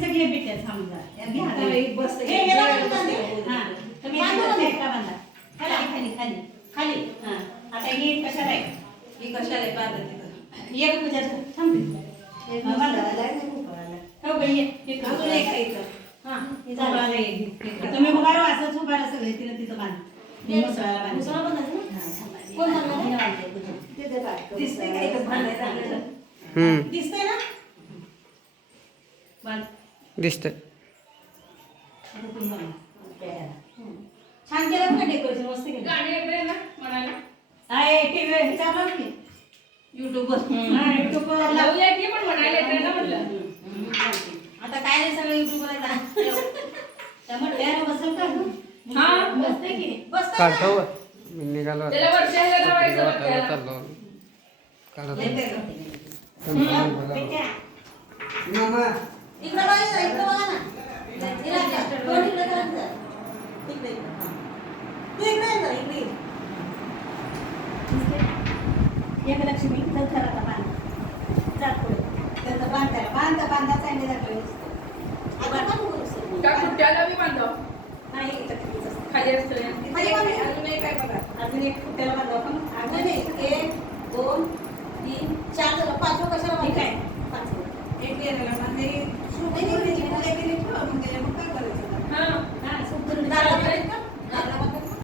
बाकीचं घे बिट्या समजा घ्या बस तुम्ही बांधा खाली खाली खाली हा आता ही कशाला आहे ही कशाला आहे बांधा तिथं एक पूजा थांब हो बाई एक अजून एक आहे इथं हा चालू आलं एक तुम्ही बघा असंच उभारा सगळे तिला तिथं बांध मुसळाला बांध मुसळा बांधायचं ना कोण बांधणार दिसतंय का इथं बांधायचं दिसतंय ना बांध दिसतंय छान केलं ना डेकोरेशन मस्त केलं गाणी येते ना म्हणायला आहे टीव्ही विचारलं की युट्यूबवर युट्यूबवर लावूया की पण म्हणायला येते ना म्हटलं आता काय नाही सगळं युट्यूबवर त्या म्हटल्या बसेल का हा बसते की बसते काढतो मी निघालो त्याला वरच्या लावायचं वरच्या चाललो काढतो इकडं बघा इकडं बघा ना इकडे एक लक्ष्मी चौथऱ्याचा बांध जात पुढे त्याचं बांधायला बांधा चांगले जातो त्या कुट्याला बी बांधाव नाही खाली असतं अजून एक काय बघा अजून एक कुट्याला बांधावं का मग अजून एक दोन तीन चार झालं पाचवं कशाला बांधायचं पाचवं एक पूजा केली ठेवा मग